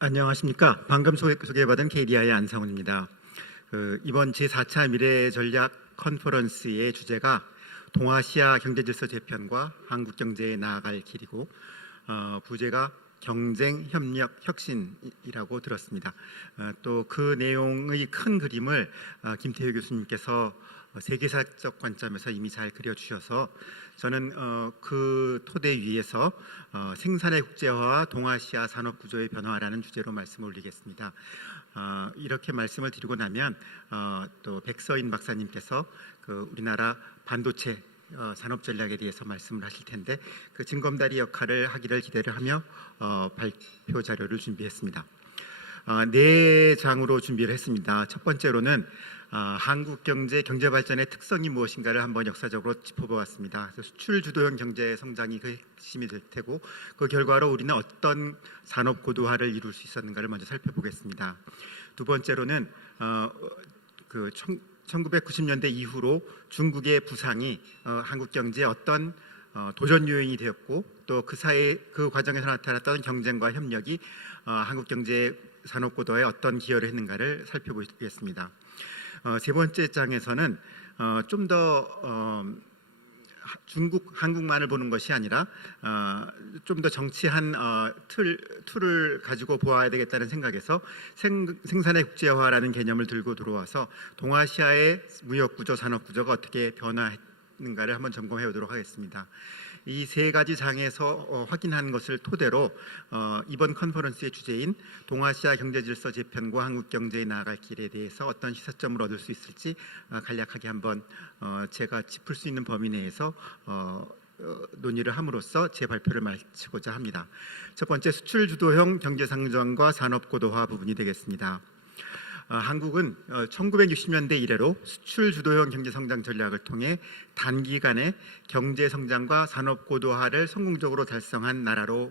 안녕하십니까. 방금 소개받은 KDI의 안상훈입니다. 이번 제4차 미래전략 컨퍼런스의 주제가 동아시아 경제질서 재편과 한국 경제에 나아갈 길이고, 부제가 경쟁, 협력, 혁신이라고 들었습니다. 또 그 내용의 큰 그림을 김태효 교수님께서 세계사적 관점에서 이미 잘 그려주셔서 저는 그 토대 위에서 생산의 국제화와 동아시아 산업 구조의 변화라는 주제로 말씀을 올리겠습니다. 이렇게 말씀을 드리고 나면 또 백서인 박사님께서 우리나라 반도체 산업 전략에 대해서 말씀을 하실 텐데, 그 징검다리 역할을 하기를 기대를 하며 발표 자료를 준비했습니다. 네 장으로 준비를 했습니다. 첫 번째로는 한국 경제 발전의 특성이 무엇인가를 한번 역사적으로 짚어보았습니다. 수출 주도형 경제 성장이 그 핵심이 될 테고, 그 결과로 우리는 어떤 산업 고도화를 이룰 수 있었는가를 먼저 살펴보겠습니다. 두 번째로는 1990년대 이후로 중국의 부상이 한국 경제에 어떤 도전 요인이 되었고, 또 그 과정에서 나타났던 경쟁과 협력이 한국 경제 산업 고도화에 어떤 기여를 했는가를 살펴보겠습니다. 세 번째 장에서는 좀 더 한국만을 보는 것이 아니라 좀 더 정치한 틀을 가지고 보아야 되겠다는 생각에서 생산의 국제화라는 개념을 들고 들어와서 동아시아의 무역구조, 산업구조가 어떻게 변화했는가를 한번 점검해 보도록 하겠습니다. 이 세 가지 장에서 확인한 것을 토대로 이번 컨퍼런스의 주제인 동아시아 경제질서 재편과 한국 경제에 나아갈 길에 대해서 어떤 시사점을 얻을 수 있을지 간략하게 한번 제가 짚을 수 있는 범위 내에서 논의를 함으로써 제 발표를 마치고자 합니다. 첫 번째, 수출 주도형 경제 성장과 산업 고도화 부분이 되겠습니다. 한국은 1960년대 이래로 수출 주도형 경제 성장 전략을 통해 단기간에 경제 성장과 산업 고도화를 성공적으로 달성한 나라로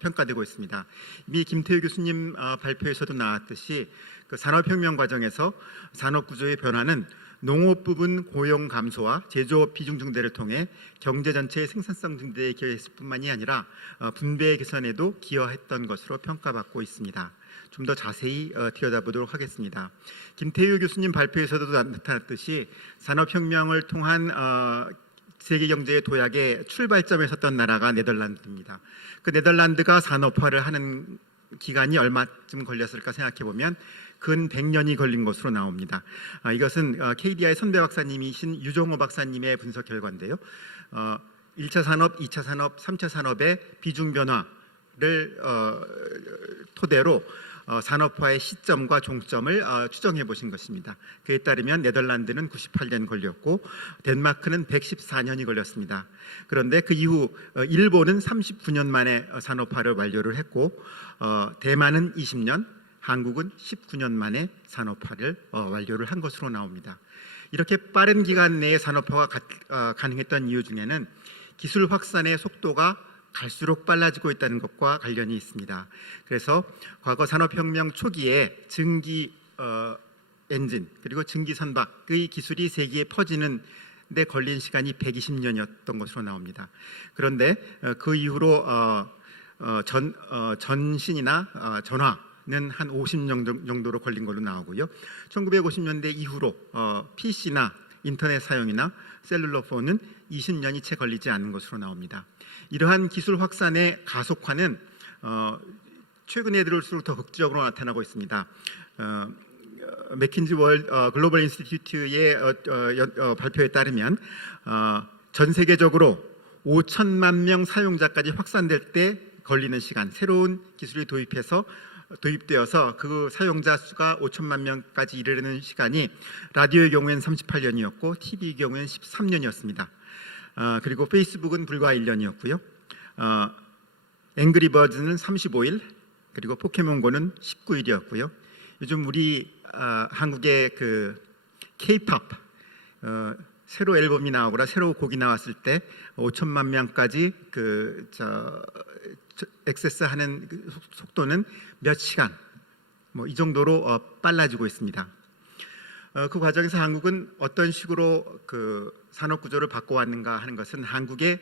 평가되고 있습니다. 이미 김태효 교수님 발표에서도 나왔듯이 그 산업혁명 과정에서 산업 구조의 변화는 농업 부분 고용 감소와 제조업 비중 증대를 통해 경제 전체의 생산성 증대에 기여했을 뿐만이 아니라 분배 개선에도 기여했던 것으로 평가받고 있습니다. 좀 더 자세히 들여다보도록 하겠습니다. 김태효 교수님 발표에서도 나타났듯이 산업혁명을 통한 세계 경제의 도약의 출발점에 섰던 나라가 네덜란드입니다. 그 네덜란드가 산업화를 하는 기간이 얼마쯤 걸렸을까 생각해 보면 근 100년이 걸린 것으로 나옵니다. 이것은 KDI 선배 박사님이신 유종호 박사님의 분석 결과인데요. 1차 산업, 2차 산업, 3차 산업의 비중 변화를 토대로 산업화의 시점과 종점을 추정해 보신 것입니다. 그에 따르면 네덜란드는 98년 걸렸고 덴마크는 114년이 걸렸습니다. 그런데 그 이후 일본은 39년 만에 산업화를 완료를 했고, 대만은 20년, 한국은 19년 만에 산업화를 완료를 한 것으로 나옵니다. 이렇게 빠른 기간 내에 산업화가 가능했던 이유 중에는 기술 확산의 속도가 갈수록 빨라지고 있다는 것과 관련이 있습니다. 그래서 과거 산업혁명 초기에 증기 엔진 그리고 증기 선박의 기술이 세계에 퍼지는 데 걸린 시간이 120년이었던 것으로 나옵니다. 그런데 그 이후로 전신이나 전화는 한 50년 정도로 걸린 걸로 나오고요. 1950년대 이후로 PC나 인터넷 사용이나 셀룰러폰은 20년이 채 걸리지 않은 것으로 나옵니다. 이러한 기술 확산의 가속화는 최근에 들어올수록 더 극적으로 나타나고 있습니다. 맥킨지 글로벌 인스티튜트의 발표에 따르면 전 세계적으로 5천만 명 사용자까지 확산될 때 걸리는 시간, 새로운 기술이 도입되어서 그 사용자 수가 5천만 명까지 이르는 시간이 라디오의 경우에는 38년이었고 TV의 경우에는 13년이었습니다. 그리고 페이스북은 불과 1년이었고요. 앵그리버즈는 35일, 그리고 포켓몬고는 19일이었고요. 요즘 우리 한국의 그 K-팝 새로 앨범이 나오거나 새로 곡이 나왔을 때 5천만 명까지 액세스하는 속도는 몇 시간, 이 정도로 빨라지고 있습니다. 그 과정에서 한국은 어떤 식으로 그 산업 구조를 바꿔왔는가 하는 것은 한국의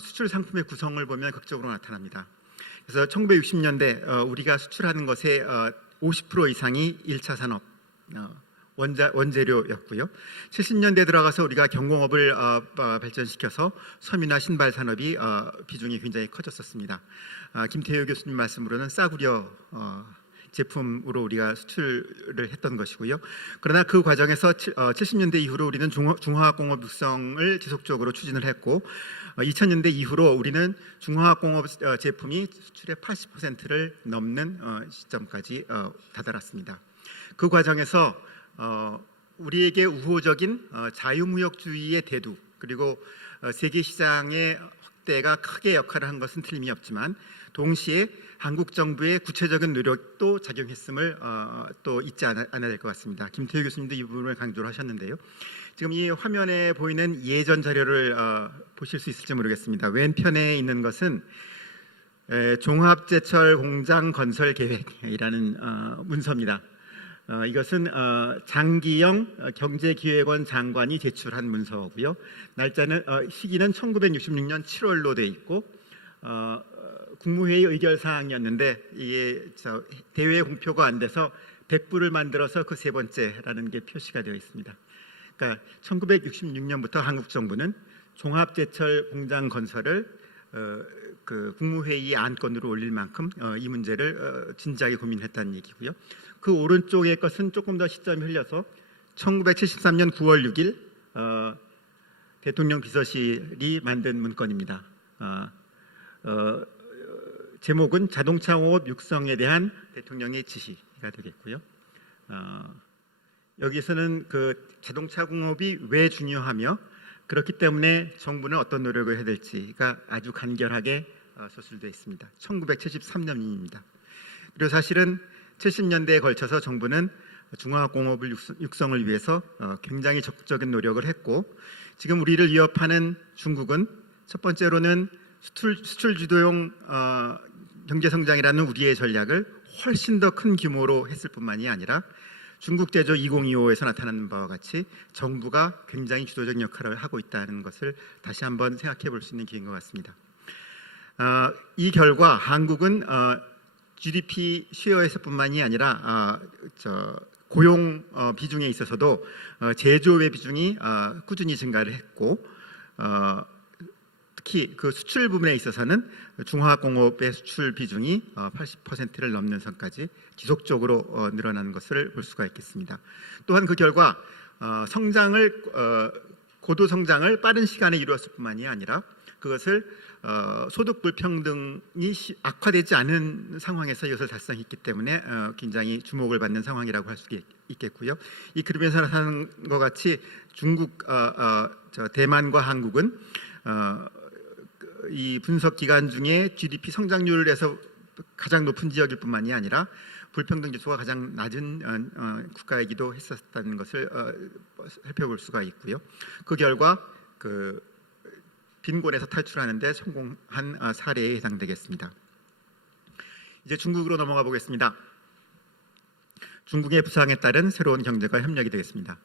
수출 상품의 구성을 보면 극적으로 나타납니다. 그래서 1960년대 우리가 수출하는 것의 50% 이상이 1차 산업 원재료였고요. 70년대 들어가서 우리가 경공업을 발전시켜서 섬유나 신발 산업이 비중이 굉장히 커졌었습니다. 김태효 교수님 말씀으로는 싸구려 제품으로 우리가 수출을 했던 것이고요. 그러나 그 과정에서 70년대 이후로 우리는 중화학공업 육성을 지속적으로 추진을 했고 2000년대 이후로 우리는 중화학공업 제품이 수출의 80%를 넘는 시점까지 다다랐습니다. 그 과정에서 우리에게 우호적인 자유무역주의의 대두 그리고 세계 시장의 확대가 크게 역할을 한 것은 틀림이 없지만 동시에 한국 정부의 구체적인 노력도 작용했음을 또 잊지 않아야 될 것 같습니다. 김태효 교수님도 이 부분을 강조를 하셨는데요. 지금 이 화면에 보이는 예전 자료를 보실 수 있을지 모르겠습니다. 왼편에 있는 것은 종합제철 공장 건설 계획이라는 문서입니다. 이것은 장기영 경제기획원 장관이 제출한 문서고요. 날짜는 시기는 1966년 7월로 돼 있고 국무회의 의결 사항이었는데 이게 대외 공표가 안 돼서 100부를 만들어서 그 세 번째라는 게 표시가 되어 있습니다. 그러니까 1966년부터 한국 정부는 종합제철 공장 건설을 그 국무회의 안건으로 올릴 만큼 이 문제를 진지하게 고민했다는 얘기고요. 그 오른쪽의 것은 조금 더 시점이 흘려서 1973년 9월 6일 대통령 비서실이 만든 문건입니다. 제목은 자동차공업 육성에 대한 대통령의 지시가 되겠고요. 여기서는 그 자동차 공업이 왜 중요하며 그렇기 때문에 정부는 어떤 노력을 해야 될지가 아주 간결하게 서술되어 있습니다. 1973년입니다. 그리고 사실은 70년대에 걸쳐서 정부는 중화공업을 육성을 위해서 굉장히 적극적인 노력을 했고 지금 우리를 위협하는 중국은 첫 번째로는 수출 주도형 경제 성장이라는 우리의 전략을 훨씬 더 큰 규모로 했을 뿐만이 아니라 중국 제조 2025에서 나타나는 바와 같이 정부가 굉장히 주도적 역할을 하고 있다는 것을 다시 한번 생각해 볼 수 있는 기회인 것 같습니다. 이 결과 한국은 GDP 쉐어에서뿐만이 아니라 고용 비중에 있어서도 제조업의 비중이 꾸준히 증가를 했고 특히 그 수출 부분에 있어서는 중화공업의 수출 비중이 80%를 넘는 선까지 지속적으로 늘어나는 것을 볼 수가 있겠습니다. 또한 그 결과 고도 성장을 빠른 시간에 이루었을 뿐만이 아니라 그것을 소득 불평등이 악화되지 않은 상황에서 이것을 달성했기 때문에 굉장히 주목을 받는 상황이라고 할 수 있겠고요. 이 그림에서 나타난 것 같이 중국, 대만과 한국은 이 분석 기간 중에 GDP 성장률에서 가장 높은 지역일 뿐만이 아니라 불평등 지수가 가장 낮은 국가이기도 했었다는 것을 살펴볼 수가 있고요. 그 결과 그 빈곤에서 탈출하는 데 성공한 사례에 해당되겠습니다. 이제 중국으로 넘어가 보겠습니다. 중국의 부상에 따른 새로운 경제가 협력이 되겠습니다.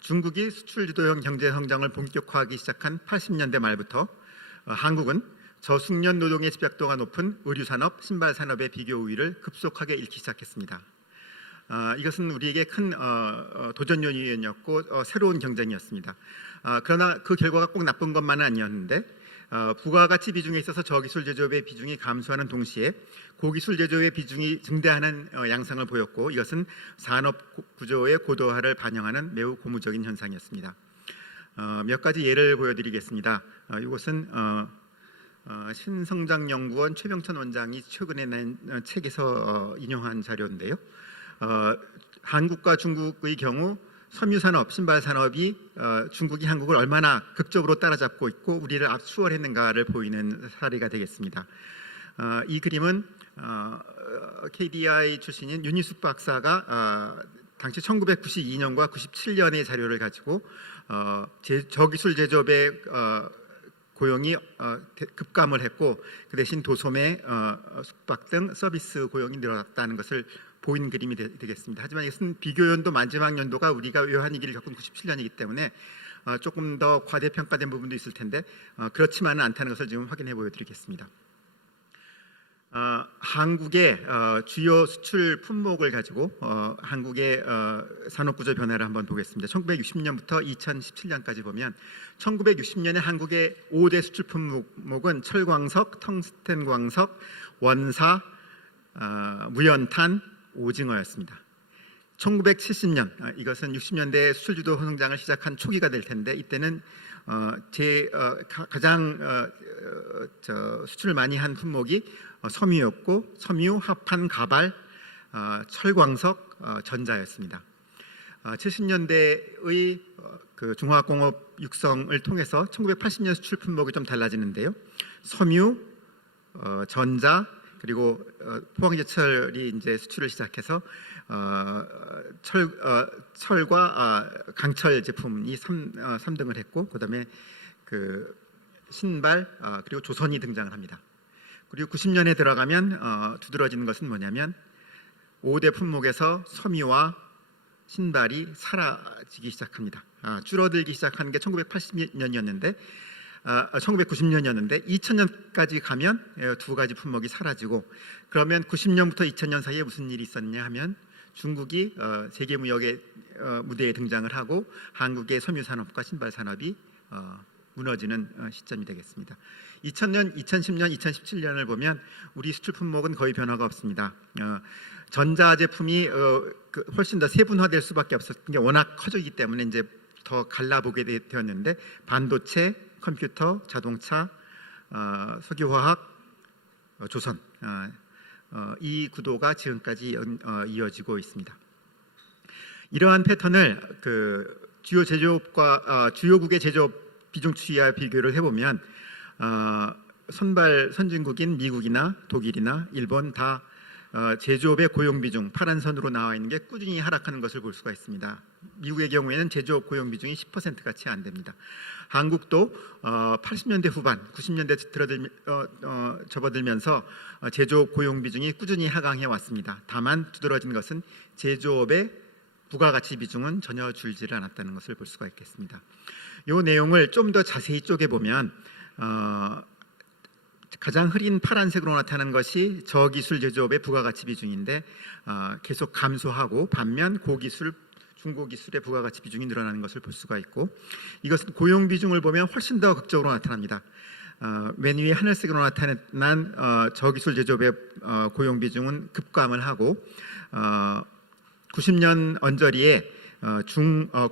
중국이 수출 주도형 경제 성장을 본격화하기 시작한 80년대 말부터 한국은 저숙련 노동의 집약도가 높은 의류산업, 신발산업의 비교 우위를 급속하게 잃기 시작했습니다. 이것은 우리에게 큰 도전 요인이었고 새로운 경쟁이었습니다. 그러나 그 결과가 꼭 나쁜 것만은 아니었는데 부가가치 비중에 있어서 저기술 제조업의 비중이 감소하는 동시에 고기술 제조업의 비중이 증대하는 양상을 보였고 이것은 산업 구조의 고도화를 반영하는 매우 고무적인 현상이었습니다. 몇 가지 예를 보여드리겠습니다. 이것은 신성장연구원 최병천 원장이 최근에 낸 책에서 인용한 자료인데요. 한국과 중국의 경우 섬유산업, 신발산업이 중국이 한국을 얼마나 극적으로 따라잡고 있고 우리를 압수월했는가를 보이는 사례가 되겠습니다. 이 그림은 KDI 출신인 윤희숙 박사가 당시 1992년과 97년의 자료를 가지고 저기술 제조업의 고용이 급감을 했고 그 대신 도소매, 숙박 등 서비스 고용이 늘어났다는 것을 보이는 그림이 되겠습니다. 하지만 이것은 비교연도 마지막 연도가 우리가 외환위기를 겪은 97년이기 때문에 조금 더 과대평가된 부분도 있을 텐데 그렇지만은 않다는 것을 지금 확인해 보여드리겠습니다. 한국의 주요 수출 품목을 가지고 한국의 산업구조 변화를 한번 보겠습니다. 1960년부터 2017년까지 보면 1960년에 한국의 5대 수출 품목은 철광석, 텅스텐광석, 원사, 무연탄, 오징어였습니다. 1970년 이것은 60년대 수출주도 성장을 시작한 초기가 될 텐데 이때는 가장 수출을 많이 한 품목이 섬유였고 섬유, 합판, 가발, 철광석, 전자였습니다. 70년대의 그 중화공업 육성을 통해서 1980년 수출 품목이 좀 달라지는데요. 섬유, 전자 그리고 포항제철이 이제 수출을 시작해서 철과 강철 제품이 3등을 했고 그다음에 그 신발 그리고 조선이 등장을 합니다. 그리고 90년에 들어가면 두드러지는 것은 뭐냐면 5대 품목에서 섬유와 신발이 사라지기 시작합니다. 줄어들기 시작하는 게 1980년이었는데 1990년이었는데 2000년까지 가면 두 가지 품목이 사라지고 그러면 90년부터 2000년 사이에 무슨 일이 있었냐 하면 중국이 세계 무역의 무대에 등장을 하고 한국의 섬유 산업과 신발 산업이 무너지는 시점이 되겠습니다. 2000년, 2010년, 2017년을 보면 우리 수출 품목은 거의 변화가 없습니다. 전자 제품이 훨씬 더 세분화될 수밖에 없었던 게 워낙 커지기 때문에 이제 더 갈라보게 되었는데 반도체, 컴퓨터, 자동차, 석유화학, 조선 이 구도가 지금까지 이어지고 있습니다. 이러한 패턴을 그 주요 제조업과 주요국의 제조업 비중 추이와 비교를 해보면 선진국인 미국이나 독일이나 일본 다 제조업의 고용 비중 파란 선으로 나와 있는 게 꾸준히 하락하는 것을 볼 수가 있습니다. 미국의 경우에는 제조업 고용 비중이 10%가 채 안 됩니다. 한국도 80년대 후반, 90년대 접어들면서 제조업 고용 비중이 꾸준히 하강해 왔습니다. 다만 두드러진 것은 제조업의 부가가치 비중은 전혀 줄지를 않았다는 것을 볼 수가 있겠습니다. 이 내용을 좀 더 자세히 쪼개보면 가장 흐린 파란색으로 나타나는 것이 저기술 제조업의 부가가치 비중인데 계속 감소하고 반면 고기술, 중고기술의 부가가치 비중이 늘어나는 것을 볼 수가 있고 이것은 고용 비중을 보면 훨씬 더 극적으로 나타납니다. 맨 위에 하늘색으로 나타난 저기술 제조업의 고용 비중은 급감을 하고 90년 언저리에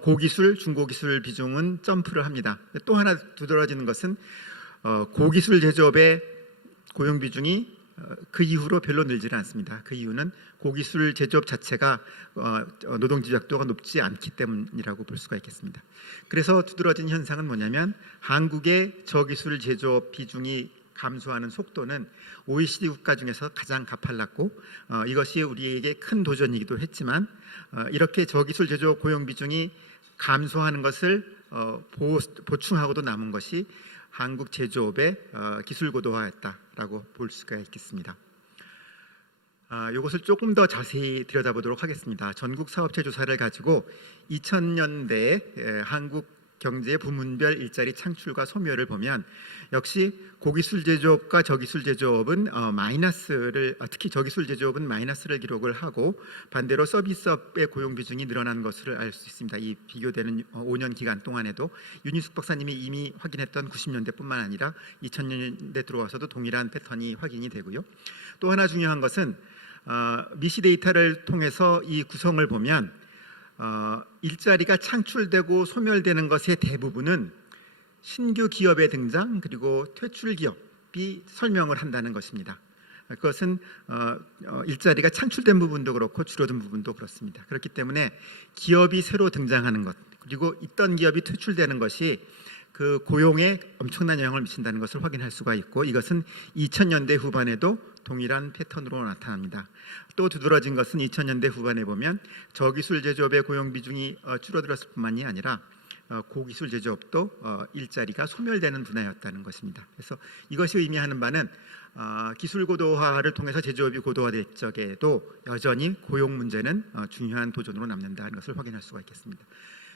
고기술, 중고기술 비중은 점프를 합니다. 또 하나 두드러지는 것은 고기술 제조업의 고용 비중이 그 이후로 별로 늘지는 않습니다. 그 이유는 고기술 제조업 자체가 노동 집약도가 높지 않기 때문이라고 볼 수가 있겠습니다. 그래서 두드러진 현상은 뭐냐면 한국의 저기술 제조업 비중이 감소하는 속도는 OECD 국가 중에서 가장 가팔랐고 이것이 우리에게 큰 도전이기도 했지만 이렇게 저기술 제조업 고용 비중이 감소하는 것을 보충하고도 남은 것이 한국 제조업의 기술 고도화였다라고 볼 수가 있겠습니다. 이것을 조금 더 자세히 들여다보도록 하겠습니다. 전국 사업체 조사를 가지고 2000년대에 한국 경제의 부문별 일자리 창출과 소멸을 보면 역시 고기술 제조업과 저기술 제조업은 마이너스를 특히 저기술 제조업은 마이너스를 기록을 하고 반대로 서비스업의 고용 비중이 늘어난 것을 알 수 있습니다. 이 비교되는 5년 기간 동안에도 윤희숙 박사님이 이미 확인했던 90년대뿐만 아니라 2000년대 들어와서도 동일한 패턴이 확인이 되고요. 또 하나 중요한 것은 미시 데이터를 통해서 이 구성을 보면 일자리가 창출되고 소멸되는 것의 대부분은 신규 기업의 등장 그리고 퇴출 기업이 설명을 한다는 것입니다. 그것은 일자리가 창출된 부분도 그렇고 줄어든 부분도 그렇습니다. 그렇기 때문에 기업이 새로 등장하는 것 그리고 있던 기업이 퇴출되는 것이 그 고용에 엄청난 영향을 미친다는 것을 확인할 수가 있고 이것은 2000년대 후반에도 동일한 패턴으로 나타납니다. 또 두드러진 것은 2000년대 후반에 보면 저기술 제조업의 고용 비중이 줄어들었을 뿐만이 아니라 고기술 제조업도 일자리가 소멸되는 분야였다는 것입니다. 그래서 이것이 의미하는 바는 기술 고도화를 통해서 제조업이 고도화될 적에도 여전히 고용 문제는 중요한 도전으로 남는다는 것을 확인할 수가 있겠습니다.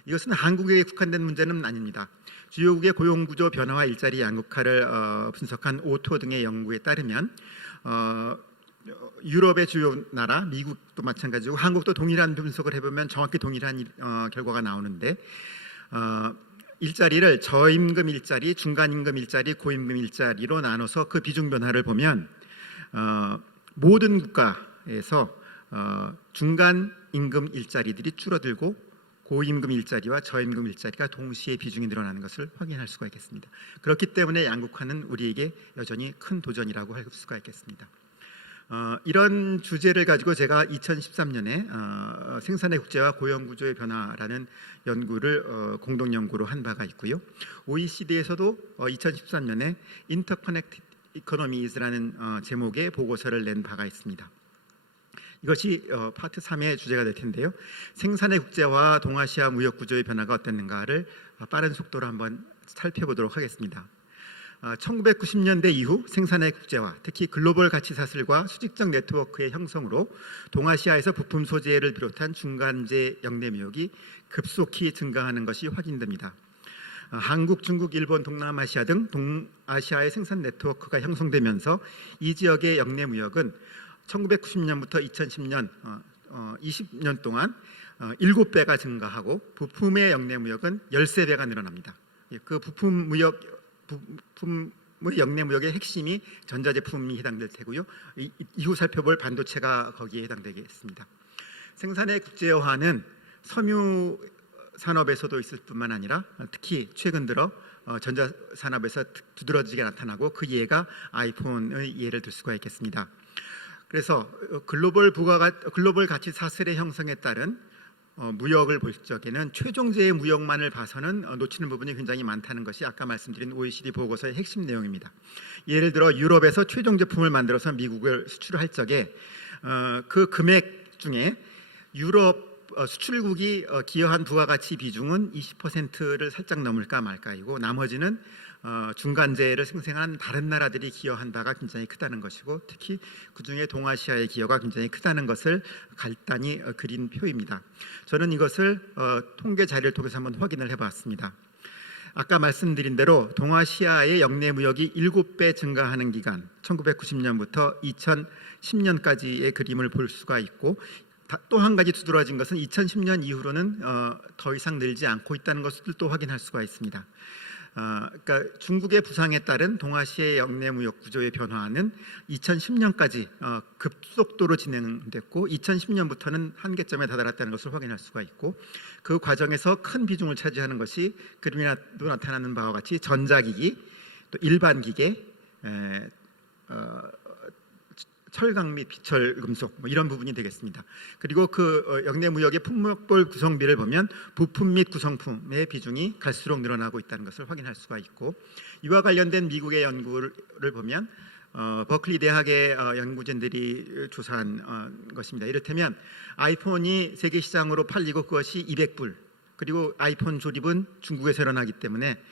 이것은 한국에 국한된 문제는 아닙니다. 주요국의 고용구조 변화와 일자리 양극화를 분석한 오토 등의 연구에 따르면 유럽의 주요 나라, 미국도 마찬가지고 한국도 동일한 분석을 해보면 정확히 동일한 결과가 나오는데 일자리를 저임금 일자리, 중간임금 일자리, 고임금 일자리로 나눠서 그 비중 변화를 보면 모든 국가에서 중간임금 일자리들이 줄어들고 고임금 일자리와 저임금 일자리가 동시에 비중이 늘어나는 것을 확인할 수가 있겠습니다. 그렇기 때문에 양극화는 우리에게 여전히 큰 도전이라고 할 수가 있겠습니다. 이런 주제를 가지고 제가 2013년에 생산의 국제와 고용구조의 변화라는 연구를 공동 연구로 한 바가 있고요. OECD에서도 2013년에 Interconnected Economies라는 제목의 보고서를 낸 바가 있습니다. 이것이 파트 3의 주제가 될 텐데요. 생산의 국제와 동아시아 무역 구조의 변화가 어땠는가를 빠른 속도로 한번 살펴보도록 하겠습니다. 1990년대 이후 생산의 국제화, 특히 글로벌 가치 사슬과 수직적 네트워크의 형성으로 동아시아에서 부품 소재를 비롯한 중간재 역내무역이 급속히 증가하는 것이 확인됩니다. 한국, 중국, 일본, 동남아시아 등 동아시아의 생산 네트워크가 형성되면서 이 지역의 역내무역은 1990년부터 2010년 20년 동안 7배가 증가하고 부품의 역내무역은 13배가 늘어납니다. 그 부품의 역내무역의 핵심이 전자제품이 해당될 테고요. 이후 살펴볼 반도체가 거기에 해당되겠습니다. 생산의 국제화는 섬유 산업에서도 있을 뿐만 아니라 특히 최근 들어 전자산업에서 두드러지게 나타나고 그 예가 아이폰의 예를 들 수가 있겠습니다. 그래서 글로벌 가치 사슬의 형성에 따른 무역을 볼 적에는 최종재의 무역만을 봐서는 놓치는 부분이 굉장히 많다는 것이 아까 말씀드린 OECD 보고서의 핵심 내용입니다. 예를 들어 유럽에서 최종 제품을 만들어서 미국을 수출할 적에 그 금액 중에 유럽 수출국이 기여한 부가가치 비중은 20%를 살짝 넘을까 말까이고 나머지는 중간재를 생성한 다른 나라들이 기여한 바가 굉장히 크다는 것이고 특히 그중에 동아시아의 기여가 굉장히 크다는 것을 간단히 그린 표입니다. 저는 이것을 통계 자료를 통해서 한번 확인을 해봤습니다. 아까 말씀드린 대로 동아시아의 역내무역이 7배 증가하는 기간 1990년부터 2010년까지의 그림을 볼 수가 있고 또 한 가지 두드러진 것은 2010년 이후로는 더 이상 늘지 않고 있다는 것을 또 확인할 수가 있습니다. 그러니까 중국의 부상에 따른 동아시아의 역내무역 구조의 변화는 2010년까지 급속도로 진행됐고 2010년부터는 한계점에 다다랐다는 것을 확인할 수가 있고 그 과정에서 큰 비중을 차지하는 것이 그림에도 나타나는 바와 같이 전자기기, 또 일반 기계, 철강 및 비철 금속 이런 부분이 되겠습니다. 그리고 그 역내무역의 품목별 구성비를 보면 부품 및 구성품의 비중이 갈수록 늘어나고 있다는 것을 확인할 수가 있고 이와 관련된 미국의 연구를 보면 버클리 대학의 연구진들이 조사한 것입니다. 이를테면 아이폰이 세계 시장으로 팔리고 그것이 200불 그리고 아이폰 조립은 중국에서 일어나기 때문에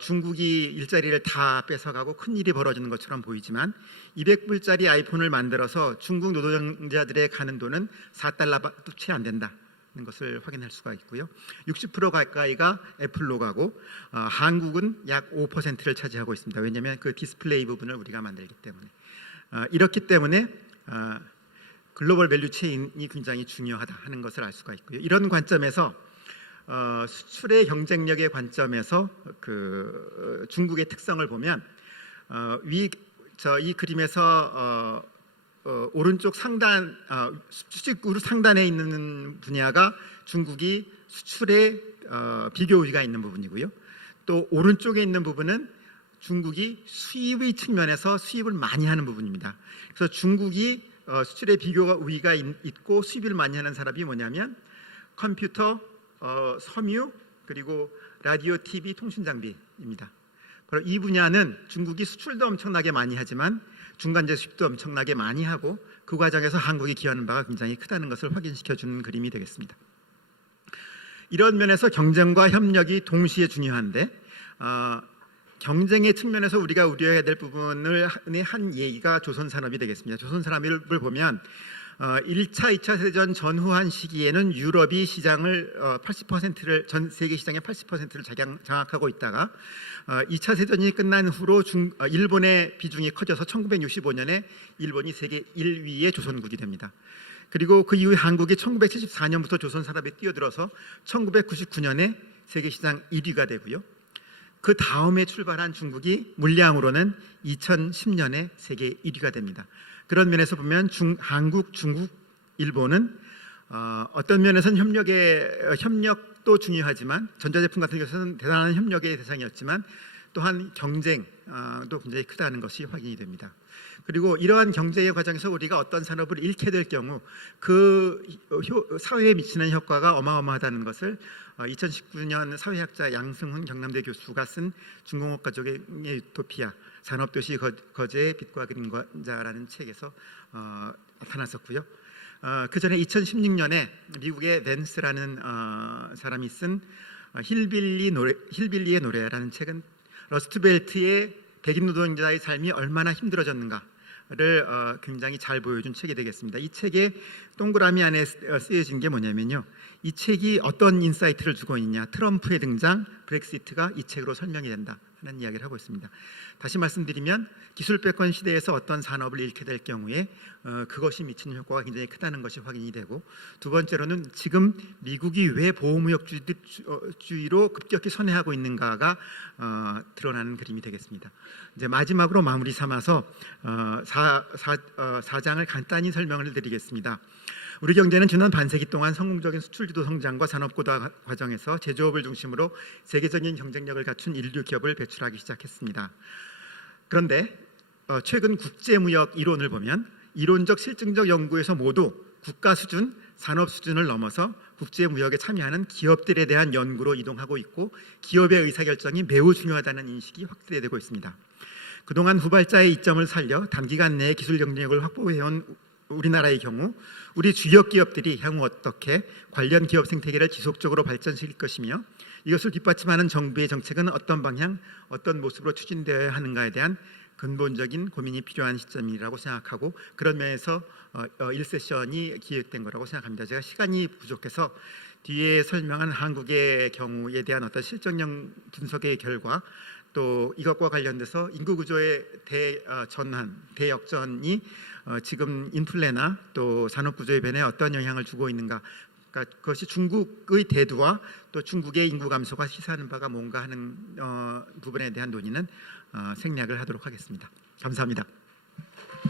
중국이 일자리를 다 뺏어가고 큰일이 벌어지는 것처럼 보이지만 200불짜리 아이폰을 만들어서 중국 노동자들의 가는 돈은 4달러도 채 안 된다는 것을 확인할 수가 있고요. 60% 가까이가 애플로 가고 한국은 약 5%를 차지하고 있습니다. 왜냐하면 그 디스플레이 부분을 우리가 만들기 때문에 이렇기 때문에 글로벌 밸류 체인이 굉장히 중요하다 하는 것을 알 수가 있고요. 이런 관점에서 수출의 경쟁력의 관점에서 그 중국의 특성을 보면 이 그림에서 오른쪽 상단 수직으로 상단에 있는 분야가 중국이 수출의 비교 우위가 있는 부분이고요. 또 오른쪽에 있는 부분은 중국이 수입의 측면에서 수입을 많이 하는 부분입니다. 그래서 중국이 수출의 비교 우위가 있고 수입을 많이 하는 산업이 뭐냐면 컴퓨터, 섬유 그리고 라디오, TV, 통신 장비입니다. 바로 이 분야는 중국이 수출도 엄청나게 많이 하지만 중간재 수입도 엄청나게 많이 하고 그 과정에서 한국이 기여하는 바가 굉장히 크다는 것을 확인시켜주는 그림이 되겠습니다. 이런 면에서 경쟁과 협력이 동시에 중요한데 경쟁의 측면에서 우리가 우려해야 될 부분을 한 얘기가 조선산업이 되겠습니다. 조선산업을 보면 1차, 2차 세전 전후한 시기에는 유럽이 시장을 80%를 전 세계 시장의 80%를 장악하고 있다가 2차 세전이 끝난 후로 일본의 비중이 커져서 1965년에 일본이 세계 1위의 조선국이 됩니다. 그리고 그 이후에 한국이 1974년부터 조선 산업에 뛰어들어서 1999년에 세계 시장 1위가 되고요. 그 다음에 출발한 중국이 물량으로는 2010년에 세계 1위가 됩니다. 그런 면에서 보면 한국, 중국, 일본은 어떤 면에서는 협력도 중요하지만 전자제품 같은 경우는 대단한 협력의 대상이었지만 또한 경쟁도 굉장히 크다는 것이 확인이 됩니다. 그리고 이러한 경쟁의 과정에서 우리가 어떤 산업을 잃게 될 경우 그 사회에 미치는 효과가 어마어마하다는 것을 2019년 사회학자 양승훈 경남대 교수가 쓴 중공업 가족의 유토피아 산업도시 거제의 빛과 그림자라는 책에서 나타났었고요. 그 전에 2016년에 미국의 댄스라는 사람이 쓴 힐빌리의 노래라는 책은 러스트벨트의 백인 노동자의 삶이 얼마나 힘들어졌는가를 굉장히 잘 보여준 책이 되겠습니다. 이 책에 동그라미 안에 쓰여진 게 뭐냐면요. 이 책이 어떤 인사이트를 주고 있냐. 트럼프의 등장, 브렉시트가 이 책으로 설명이 된다 하는 이야기를 하고 있습니다. 다시 말씀드리면 기술 패권 시대에서 어떤 산업을 잃게 될 경우에 그것이 미치는 효과가 굉장히 크다는 것이 확인이 되고, 두 번째로는 지금 미국이 왜 보호무역주의로 급격히 선회하고 있는가가 드러나는 그림이 되겠습니다. 이제 마지막으로 마무리 삼아서 4장을 간단히 설명을 드리겠습니다. 우리 경제는 지난 반세기 동안 성공적인 수출주도 성장과 산업고도화 과정에서 제조업을 중심으로 세계적인 경쟁력을 갖춘 인류 기업을 배출하기 시작했습니다. 그런데 최근 국제무역 이론을 보면 이론적 실증적 연구에서 모두 국가 수준, 산업 수준을 넘어서 국제무역에 참여하는 기업들에 대한 연구로 이동하고 있고, 기업의 의사결정이 매우 중요하다는 인식이 확대되고 있습니다. 그동안 후발자의 이점을 살려 단기간 내에 기술 경쟁력을 확보해온 우리나라의 경우 우리 주력 기업들이 향후 어떻게 관련 기업 생태계를 지속적으로 발전시킬 것이며 이것을 뒷받침하는 정부의 정책은 어떤 방향, 어떤 모습으로 추진되어야 하는가에 대한 근본적인 고민이 필요한 시점이라고 생각하고, 그런 면에서 1세션이 기획된 거라고 생각합니다. 제가 시간이 부족해서 뒤에 설명한 한국의 경우에 대한 어떤 실정형 분석의 결과, 또 이것과 관련돼서 인구구조의 대역전이 지금 인플레나 또 산업구조의 변화에 어떤 영향을 주고 있는가, 그러니까 그것이 중국의 대두와 또 중국의 인구 감소가 시사하는 바가 뭔가 하는 부분에 대한 논의는 생략을 하도록 하겠습니다. 감사합니다.